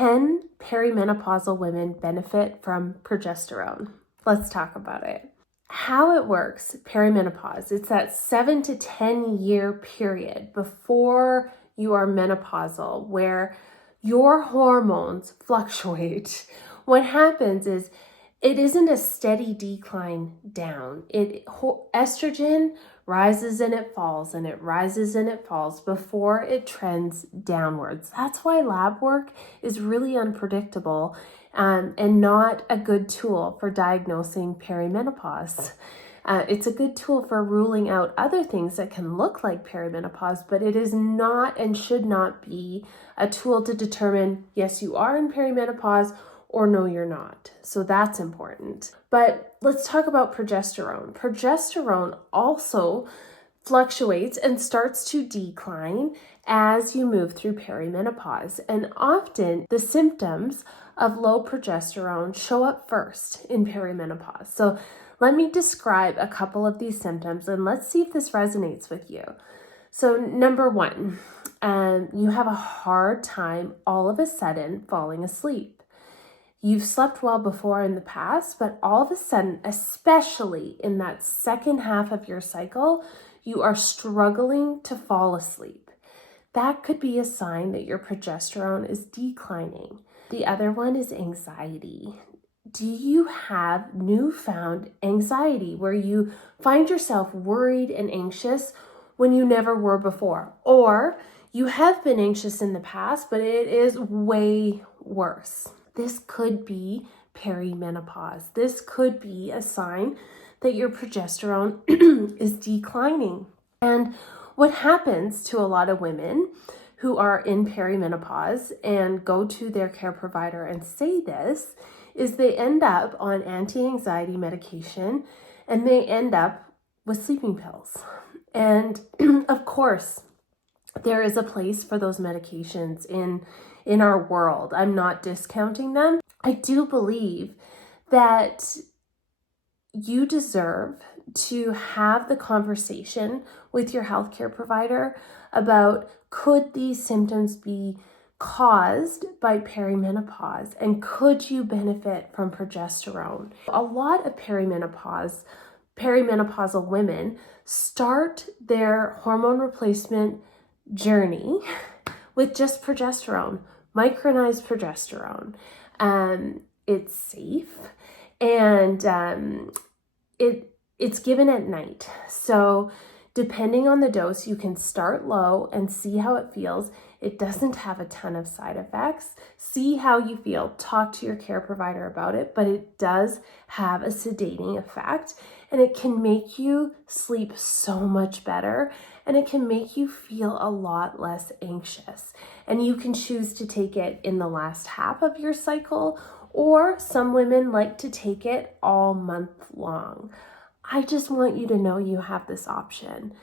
Can perimenopausal women benefit from progesterone? Let's talk about it. How it works, perimenopause, it's that 7 to 10 year period before you are menopausal where your hormones fluctuate. What happens is it isn't a steady decline down. Estrogen rises and it falls, and it rises and it falls before it trends downwards. That's why lab work is really unpredictable and not a good tool for diagnosing perimenopause. It's a good tool for ruling out other things that can look like perimenopause, but it is not and should not be a tool to determine, yes, you are in perimenopause, or no, you're not. So that's important. But let's talk about progesterone. Progesterone also fluctuates and starts to decline as you move through perimenopause. And often the symptoms of low progesterone show up first in perimenopause. So let me describe a couple of these symptoms and let's see if this resonates with you. So number one, you have a hard time all of a sudden falling asleep. You've slept well before in the past, but all of a sudden, especially in that second half of your cycle, you are struggling to fall asleep. That could be a sign that your progesterone is declining. The other one is anxiety. Do you have newfound anxiety where you find yourself worried and anxious when you never were before? Or you have been anxious in the past, but it is way worse. This could be perimenopause. This could be a sign that your progesterone is declining. And what happens to a lot of women who are in perimenopause and go to their care provider and say this is they end up on anti-anxiety medication and they end up with sleeping pills. And of course, there is a place for those medications in our world. I'm not discounting them. I do believe that you deserve to have the conversation with your healthcare provider about could these symptoms be caused by perimenopause and could you benefit from progesterone? A lot of perimenopausal women start their hormone replacement journey with just progesterone, micronized progesterone. It's safe and it's given at night. So depending on the dose, you can start low and see how it feels. It doesn't have a ton of side effects. See how you feel. Talk to your care provider about it, but it does have a sedating effect and it can make you sleep so much better and it can make you feel a lot less anxious. And you can choose to take it in the last half of your cycle, or some women like to take it all month long. I just want you to know you have this option.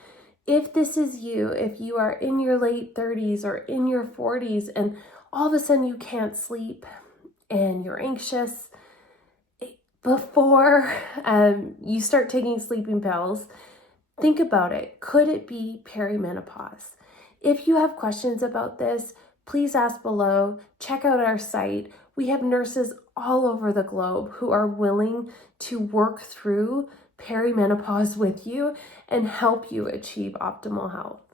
If this is you, if you are in your late 30s or in your 40s and all of a sudden you can't sleep and you're anxious, before you start taking sleeping pills, think about it. Could it be perimenopause? If you have questions about this, please ask below. Check out our site. We have nurses all over the globe who are willing to work through perimenopause with you and help you achieve optimal health.